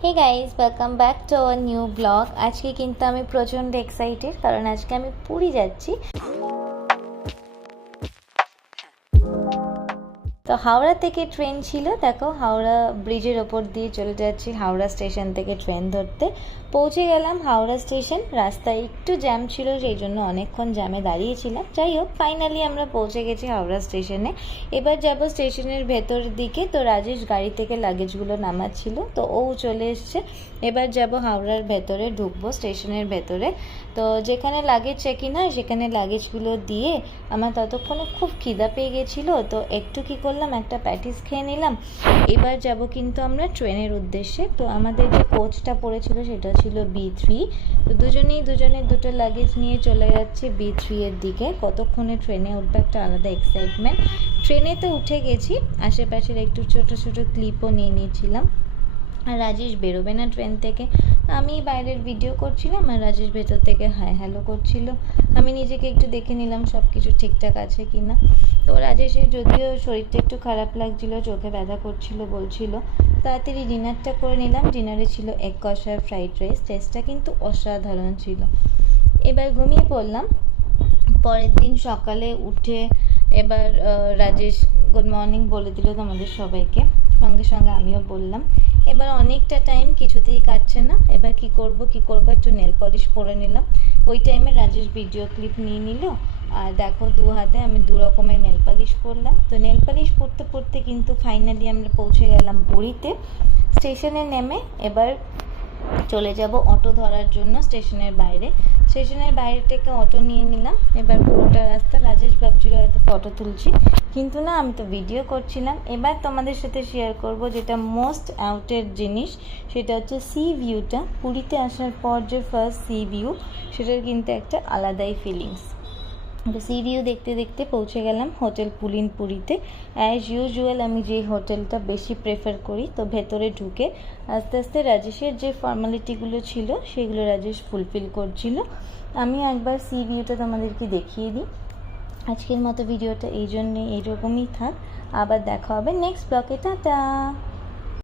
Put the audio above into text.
Hey guys welcome back to our new blog. आज के किंतु আমি প্রচন্ড এক্সাইটেড কারণ আজকে আমি পুরী যাচ্ছি। তো হাওড়া থেকে ট্রেন ছিল, দেখো হাওড়া ব্রিজের ওপর দিয়ে চলে যাচ্ছি হাওড়া স্টেশন থেকে ট্রেন ধরতে। পৌঁছে গেলাম হাওড়া স্টেশন। রাস্তায় একটু জ্যাম ছিল, সেই জন্য অনেকক্ষণ জ্যামে দাঁড়িয়েছিলাম। যাই হোক, ফাইনালি আমরা পৌঁছে গেছি হাওড়া স্টেশনে। এবার যাব স্টেশনের ভেতর দিকে। তো রাজেশ গাড়ি থেকে লাগেজগুলো নামাচ্ছিল, তো ও চলে এসছে। এবার যাব হাওড়ার ভেতরে, ঢুকবো স্টেশনের ভেতরে। তো যেখানে লাগেজ চেকিং হয় সেখানে লাগেজগুলো দিয়ে আমার ততক্ষণে খুব খিদা পেয়ে গেছিলো, তো একটু কী করলাম, একটা প্যাটিস খেয়ে নিলাম। এবার যাব কিন্তু আমরা ট্রেনের উদ্দেশ্যে। তো আমাদের যে কোচটা পড়েছিল সেটা ছিল B3। তো দুজনের দুটো লাগেজ নিয়ে চলে যাচ্ছে B3 এর দিকে। কতক্ষণে ট্রেনে উঠবে একটা আলাদা এক্সাইটমেন্ট। ট্রেনে তো উঠে গেছি, আশেপাশের একটু ছোট ছোট ক্লিপও নিয়ে নিয়েছিলাম। আর রাজেশ বেরোবে না ট্রেন থেকে, আমি বাইরের ভিডিও করছিলাম আর রাজেশ ভেতর থেকে হাই হ্যালো করছিল। আমি নিজেকে একটু দেখে নিলাম সব কিছু ঠিকঠাক আছে কি না। তো রাজেশের যদিও শরীরটা একটু খারাপ লাগছিল, চোখে ব্যথা করছিল, বলছিল। তাড়াতাড়ি ডিনারটা করে নিলাম। ডিনারে ছিল এগ কষা, ফ্রাইড রাইস। টেস্টটা কিন্তু অসাধারণ ছিল। এবার ঘুমিয়ে পড়লাম। পরের দিন সকালে উঠে এবার রাজেশ গুড মর্নিং বলে দিল তোমাদের সবাইকে, সঙ্গে সঙ্গে আমিও বললাম। এবার অনেকটা টাইম কিছুতেই কাটছে না। এবার কি করব একটু নেল পলিশ পরে নিলাম। ওই টাইমে রাজেশ ভিডিও ক্লিপ নিয়ে নিল। আর দেখো, দু হাতে আমি দু রকমের নেল পলিশ পরলাম। তো নেল পলিশ পরতে পরতে কিন্তু ফাইনালি আমরা পৌঁছে গেলাম পুরীতে। স্টেশনে নেমে এবার চলে যাব অটো ধরার জন্য স্টেশনের বাইরে। স্টেশনের বাইরে থেকে অটো নিয়ে নিলাম। এবার পুরোটা রাস্তা রাজেশ ভাবছিল হয়তো ফটো তুলছি, কিন্তু না, আমি তো ভিডিও করছিলাম। এবার তোমাদের সাথে শেয়ার করব যেটা মোস্ট আউটের জিনিস, সেটা হচ্ছে সি ভিউটা। পুরীতে আসার পর যে ফার্স্ট সি ভিউ, সেটার কিন্তু একটা আলাদাই ফিলিংস। তো সি ভিউ দেখতে দেখতে পৌঁছে গেলাম হোটেল পুলিন পুরীতে। অ্যাজ ইউজুয়াল আমি যে হোটেলটা বেশি প্রেফার করি। তো ভেতরে ঢুকে আস্তে আস্তে রাজেশের যে ফর্মালিটিগুলো ছিল সেগুলো রাজেশ ফুলফিল করছিল। আমি একবার সি ভিউটা তোমাদেরকে দেখিয়ে দিই। আজকের মতো ভিডিওটা এইরকমই থাক। আবার দেখা হবে নেক্সট ব্লগে। টাটা।